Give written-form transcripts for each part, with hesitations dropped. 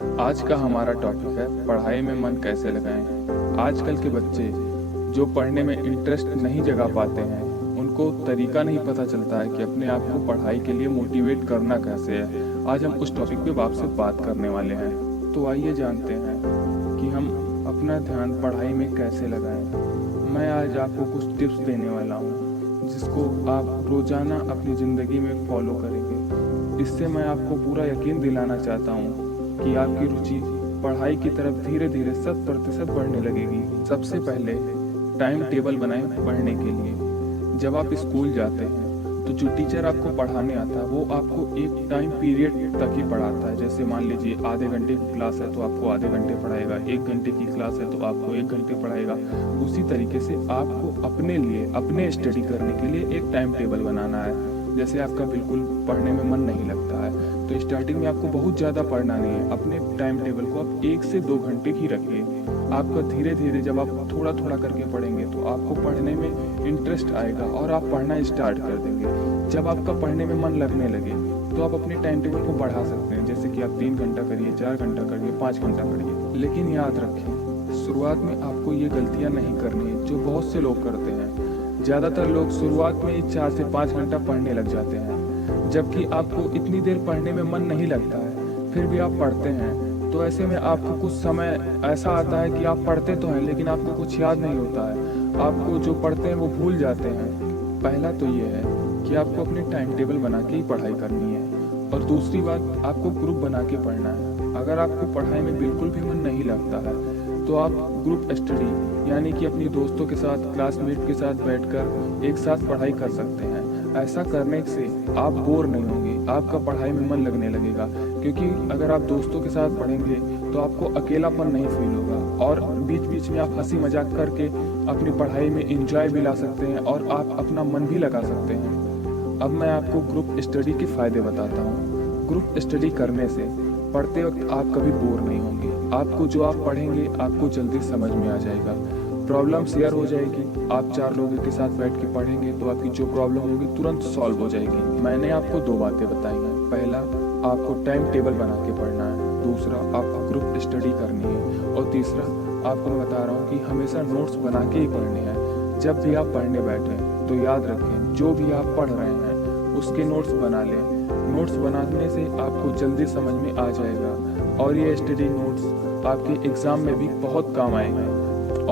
आज का हमारा टॉपिक है पढ़ाई में मन कैसे लगाएं। आजकल के बच्चे जो पढ़ने में इंटरेस्ट नहीं जगा पाते हैं, उनको तरीका नहीं पता चलता है कि अपने आप को पढ़ाई के लिए मोटिवेट करना कैसे है। आज हम उस टॉपिक पे आपसे बात करने वाले हैं। तो आइए जानते हैं कि हम अपना ध्यान पढ़ाई में कैसे लगाएं। मैं आज आपको कुछ टिप्स देने वाला हूँ जिसको आप रोज़ाना अपनी ज़िंदगी में फॉलो करेंगे। इससे मैं आपको पूरा यकीन दिलाना चाहता हूँ कि आपकी रुचि पढ़ाई की तरफ धीरे धीरे 100% बढ़ने लगेगी। सबसे पहले टाइम टेबल बनाएं पढ़ने के लिए। जब आप स्कूल जाते हैं तो जो टीचर आपको पढ़ाने आता है वो आपको एक टाइम पीरियड तक ही पढ़ाता है। जैसे मान लीजिए आधे घंटे की क्लास है तो आपको आधे घंटे पढ़ाएगा, 1 घंटे की क्लास है तो आपको 1 घंटे पढ़ाएगा। उसी तरीके से आपको अपने लिए अपने स्टडी करने के लिए एक टाइम टेबल बनाना है। जैसे आपका बिल्कुल पढ़ने में मन नहीं लगता है तो स्टार्टिंग में आपको बहुत ज़्यादा पढ़ना नहीं है। अपने टाइम टेबल को आप 1 से 2 घंटे ही रखिए। आपका धीरे धीरे जब आप थोड़ा थोड़ा करके पढ़ेंगे तो आपको पढ़ने में इंटरेस्ट आएगा और आप पढ़ना स्टार्ट कर देंगे। जब आपका पढ़ने में मन लगने लगे तो आप अपने टाइम टेबल को बढ़ा सकते हैं। जैसे कि आप 3 घंटा करिए, 4 घंटा करिए, 5 घंटा करिए। लेकिन याद रखें, शुरुआत में आपको ये गलतियाँ नहीं करनी है जो बहुत से लोग करते हैं। ज़्यादातर लोग शुरुआत में ही 4 से 5 घंटा पढ़ने लग जाते हैं, जबकि आपको इतनी देर पढ़ने में मन नहीं लगता है, फिर भी आप पढ़ते हैं। तो ऐसे में आपको कुछ समय ऐसा आता है कि आप पढ़ते तो हैं लेकिन आपको कुछ याद नहीं होता है। आपको जो पढ़ते हैं वो भूल जाते हैं। पहला तो ये है कि आपको अपने टाइम टेबल बना के ही पढ़ाई करनी है। और दूसरी बात, आपको ग्रुप बना के पढ़ना है। अगर आपको पढ़ाई में बिल्कुल भी मन नहीं लगता है तो आप ग्रुप स्टडी यानी कि अपनी दोस्तों के साथ, क्लासमेट के साथ बैठकर एक साथ पढ़ाई कर सकते हैं। ऐसा करने से आप बोर नहीं होंगे, आपका पढ़ाई में मन लगने लगेगा। क्योंकि अगर आप दोस्तों के साथ पढ़ेंगे तो आपको अकेलापन नहीं फील होगा और बीच बीच में आप हंसी मजाक करके अपनी पढ़ाई में एंजॉय भी ला सकते हैं और आप अपना मन भी लगा सकते हैं। अब मैं आपको ग्रुप स्टडी के फ़ायदे बताता हूँ। ग्रुप स्टडी करने से पढ़ते वक्त आप कभी बोर नहीं होंगे। आपको जो आप पढ़ेंगे आपको जल्दी समझ में आ जाएगा। प्रॉब्लम शेयर हो जाएगी। आप 4 लोगों के साथ बैठ के पढ़ेंगे तो आपकी जो प्रॉब्लम होगी तुरंत सॉल्व हो जाएगी। मैंने आपको 2 बातें बताई हैं। पहला, आपको टाइम टेबल बना के पढ़ना है। दूसरा, आपको ग्रुप स्टडी करनी है। और तीसरा, आपको मैं बता रहा हूँ कि हमेशा नोट्स बना के ही पढ़ने हैं। जब भी आप पढ़ने बैठें तो याद रखें, जो भी आप पढ़ रहे हैं उसके नोट्स बना लें। नोट्स बनाने से आपको जल्दी समझ में आ जाएगा और ये स्टडी नोट्स आपके एग्ज़ाम में भी बहुत काम आएंगे।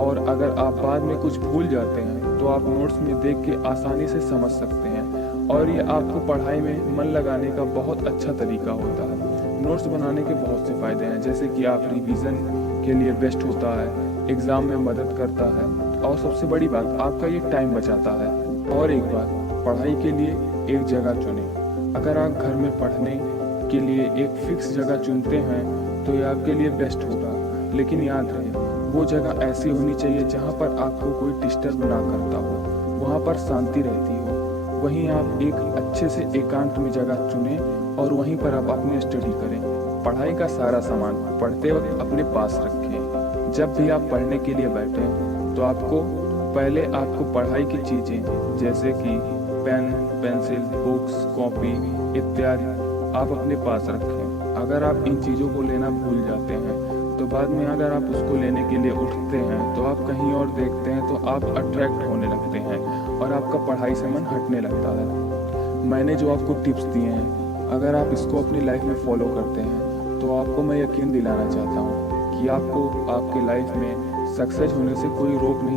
और अगर आप बाद में कुछ भूल जाते हैं तो आप नोट्स में देख के आसानी से समझ सकते हैं और ये आपको पढ़ाई में मन लगाने का बहुत अच्छा तरीका होता है। नोट्स बनाने के बहुत से फ़ायदे हैं, जैसे कि आप रिवीजन के लिए बेस्ट होता है, एग्ज़ाम में मदद करता है और सबसे बड़ी बात, आपका ये टाइम बचाता है। और एक बात, पढ़ाई के लिए एक जगह चुनें। अगर आप घर में पढ़ने के लिए एक फिक्स जगह चुनते हैं तो ये आपके लिए बेस्ट होगा। लेकिन याद रहे, वो जगह ऐसी होनी चाहिए जहाँ पर आपको कोई डिस्टर्ब ना करता हो, वहाँ पर शांति रहती हो। वहीं आप एक अच्छे से एकांत में जगह चुनें और वहीं पर आप अपनी स्टडी करें। पढ़ाई का सारा सामान पढ़ते वक्त अपने पास रखें। जब भी आप पढ़ने के लिए बैठें तो पहले आपको पढ़ाई की चीज़ें जैसे कि पेन, पेंसिल, बुक्स, कॉपी इत्यादि आप अपने पास रखें। अगर आप इन चीज़ों को लेना भूल जाते हैं तो बाद में अगर आप उसको लेने के लिए उठते हैं तो आप कहीं और देखते हैं तो आप अट्रैक्ट होने लगते हैं और आपका पढ़ाई से मन हटने लगता है। मैंने जो आपको टिप्स दिए हैं, अगर आप इसको अपनी लाइफ में फॉलो करते हैं तो आपको मैं यकीन दिलाना चाहता हूँ कि आपको आपके लाइफ में सक्सेस होने से कोई रोक नहीं